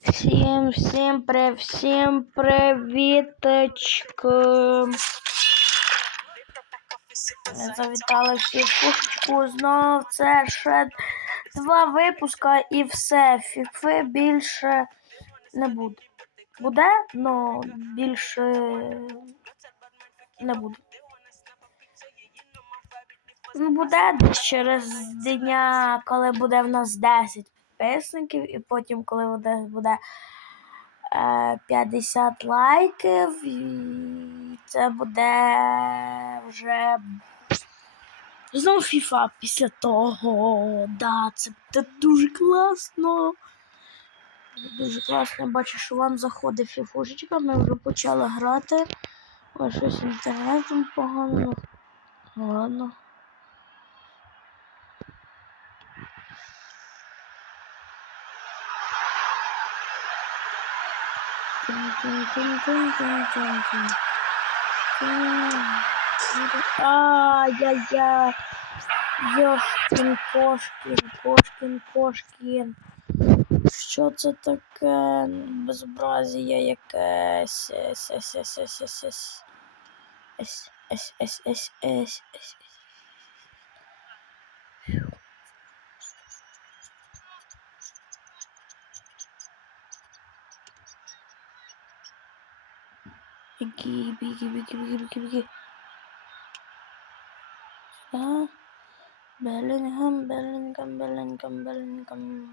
Всім, всім, при, всім привіточки. Завітали всі пушечку. Знов це ще два випуска і все. Фіфи більше не буде. Буде, але більше не буде. Ну, буде через дня, коли буде в нас 10 підписників, і потім, коли буде, буде е, 50 лайків, і це буде вже знову FIFA після того. Да, це буде дуже класно. Дуже класно. Бачу, що вам заходить фіфушечка. Ми вже почали грати. Ось щось інтернетом погано. Ладно. Ай-яй-яй. Йошкін кошкін, кошкін, кошкін. Що це таке? Безобразія якесь. Ес, ес, ес, ес, ес, ес. Ес, ес, ес, ес, ес, gibi gibi gibi gibi gibi gibi. Ah. Bellingham, Bellingham, Bellingham, Bellingham.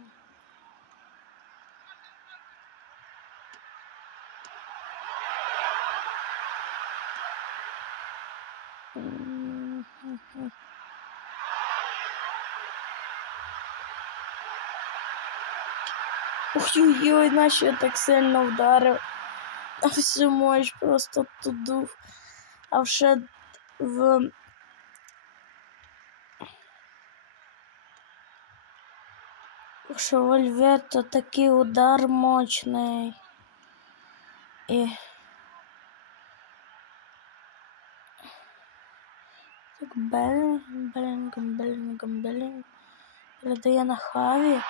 Ой-ой-ой, наче так сильно вдарив. А всю мощь просто туду. А вже в. Що в Альверто такий удар мощний. І. Так, Беллингем, Беллингем, Беллингем, Беллингем. Передає на Хаві.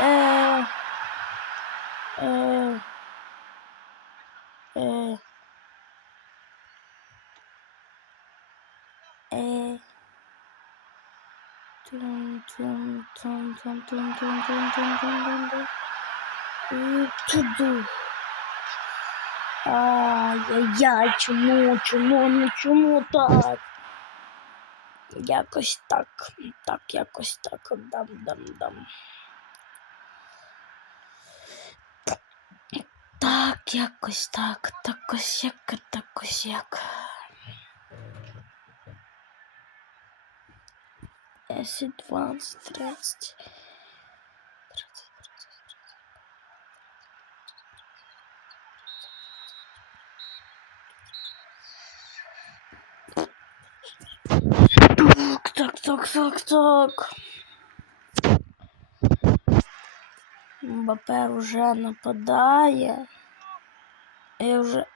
Е. Е. там, там, там, там, там, там, там, там. І туди. Ай-яй-яй, чому, чому, ну чому так? Якось так. Так, якось так. Дам, дам, дам. Так, якось так, так ось як, так ось як. 10, 20, 30. Так, так, так, так, так. Бапер уже нападает и уже.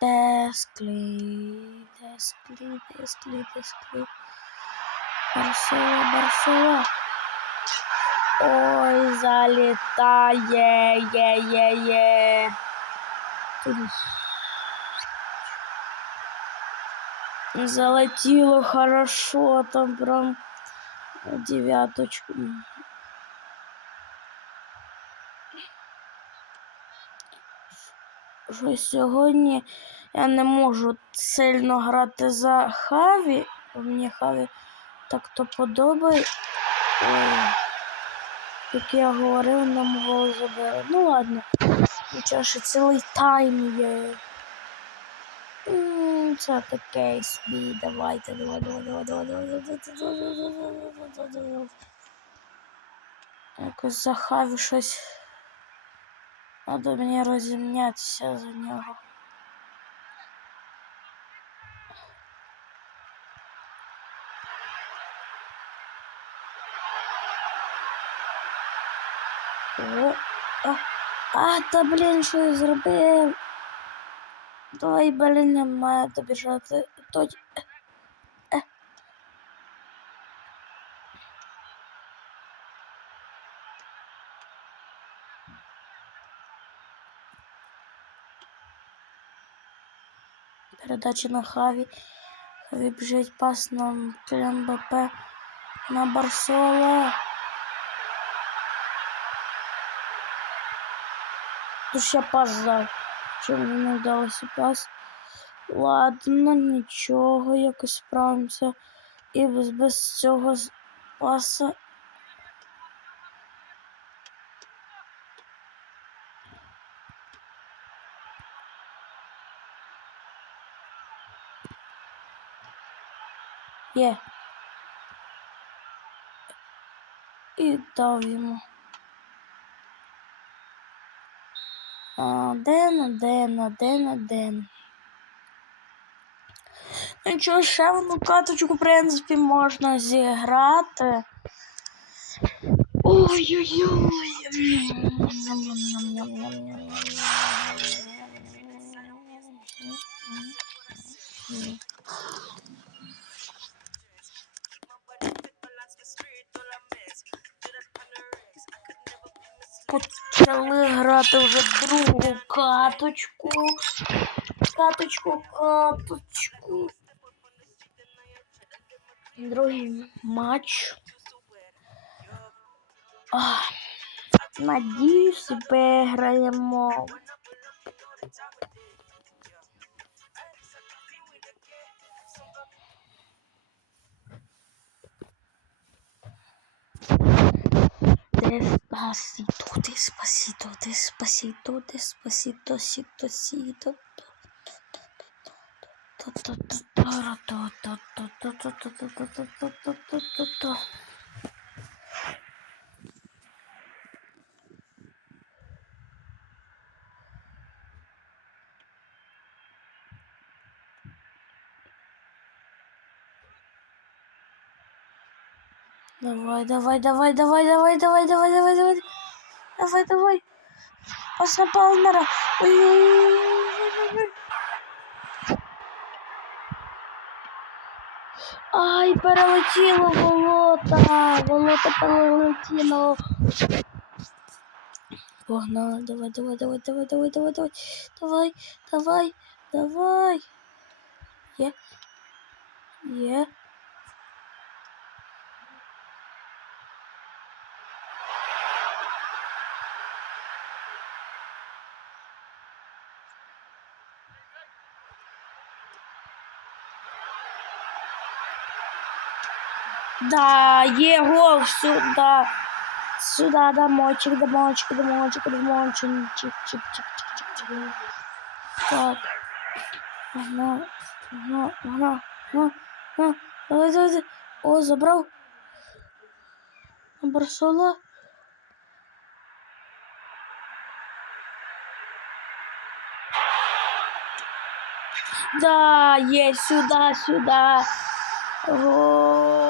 Дескли, дескли, дескли, дескли. Барсело, Барсело. Ой, залітає, є, є, є. Залетіло хорошо, там прям девяточку. Що сьогодні я не можу сильно грати за Хаві, бо мені Хаві так то подобає. Як я говорив, нам гол забили. Ну ладно, нічого, що цілий тайм є. Це таке собі, давайте, давай, давай, давай, давай, давай, давай, давай, давай, давай, давай, давай, давай, давай. Якось за Хаві щось. Надо мені розімнятися за нього. О, а, а, та блін, що я зробив? Давай, блін, не має добіжати. Тоді. Передача на Хаві. Хаві біжить пас на МБП на Барсола. Я пас дав. Мені не вдалося пас. Ладно, нічого, якось справимося. І без цього паса. Є. І дав йому. Один, один, один, один. Нічого, ще одну каточку, в принципі, можна зіграти. Ой-ой-ой. Почали грати вже другу каточку. Каточку, каточку. Другий матч. Ах, Надіюсь, виграємо. Despacito, despacito, despacito, despacito, sito, sito. Давай, давай, давай, давай, давай, давай, давай, давай, давай. Давай, давай. Пас на Палмера. Ой-ой-ой. Ай, перелетіло болото. Болото перелетіло. Погнали, давай, давай, давай, давай, давай, давай, давай. Давай, давай, давай. Є. Є. Да, є гол сюда. Сюда, домочек, домочек, домочек, домочек. Чик, чик, чик, чик, чик, чик. Так. Ага, ага, ага, ага, ага. Давай, давай, давай. О, забрав. Барсола. Да, есть сюда, сюда. Гол.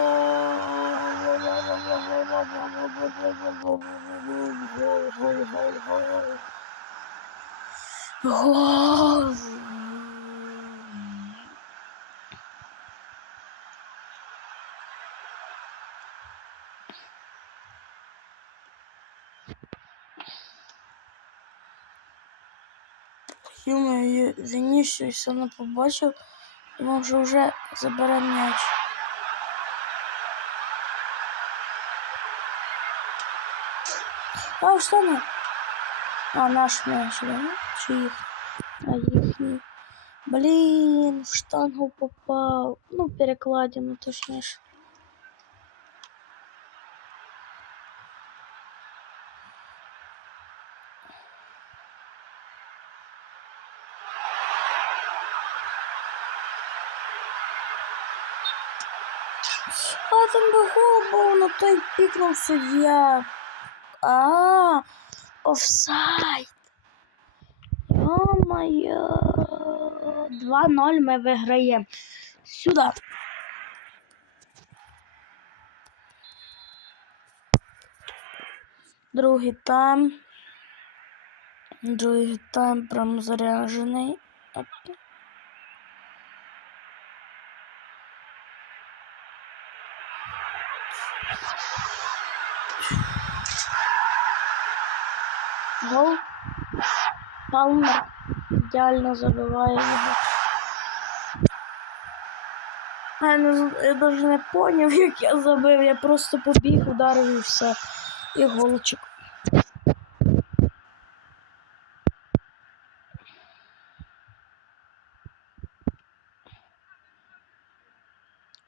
Гол. Юмою, я все не побачив, і може вже забере м'яч. А у что она? А, наш мяч, да? Чьих? А их Блин, в штангу попал. Ну, перекладину, точнее. А там би гол был, но ну, той пікнувся я. А, офсайд. Йо-моє. 2-0 ми виграємо. Сюди. Другий тайм. Другий тайм прям заряджений. Оп. Гол. Палмер ідеально забиває його. А Я, навіть не поняв, як я забив. Я просто побіг, ударив і все. І голчик.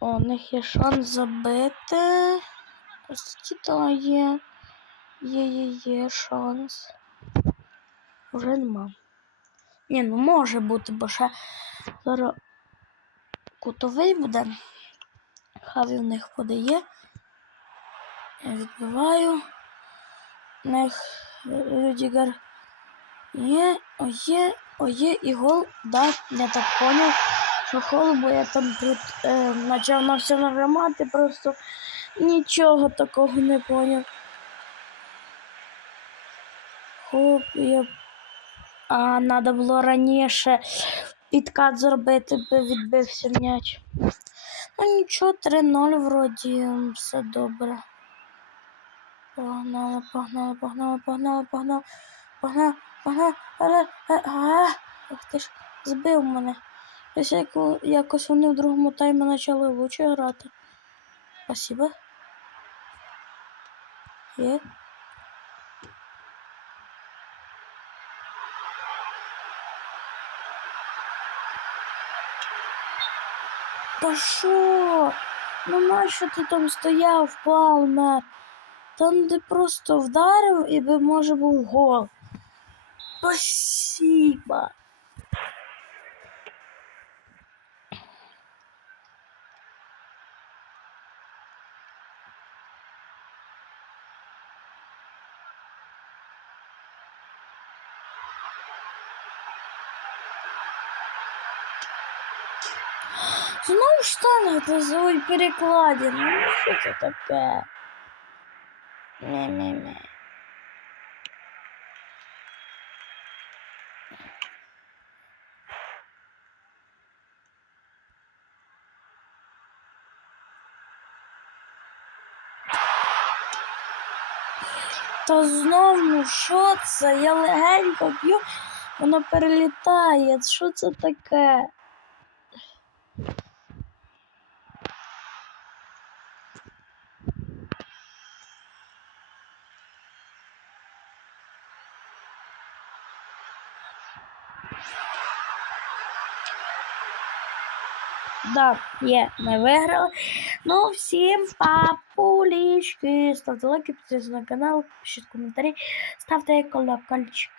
О, у них є шанс забити. Кстати, да, є. Є, є, є шанс. Вже нема. Ні, ну може бути, бо ще зараз кутовий буде. Хаві в них подає. Я відбиваю. В них Рюдігер є, о є, о і гол. Да, я так поняв, що гол, бо я там тут е, почав на все нажимати, просто нічого такого не поняв. Хоп, я... А, треба було раніше підкат зробити, би відбився м'яч. Ну нічого, 3-0 вроді все добре. Погнали, погнали, погнали, погнали, погнали, погнали, погнали, але, е, ах ти ж, збив мене. Ось якось вони в другому таймі почали лучше грати. Спасибо. Є. Та що? Ну нащо ти там стояв, Палмер? Там ти просто вдарив і би може був гол. Спасибо. Знову штанга газовий перекладі. Ну що це таке? Не-не-не. Та знов, ну що це? Я легенько б'ю, воно перелітає. Що це таке? Да, є, ми виграли. Ну, всім папулічки. Ставте лайки, підписуйтесь на канал, пишіть коментарі, ставте колокольчик.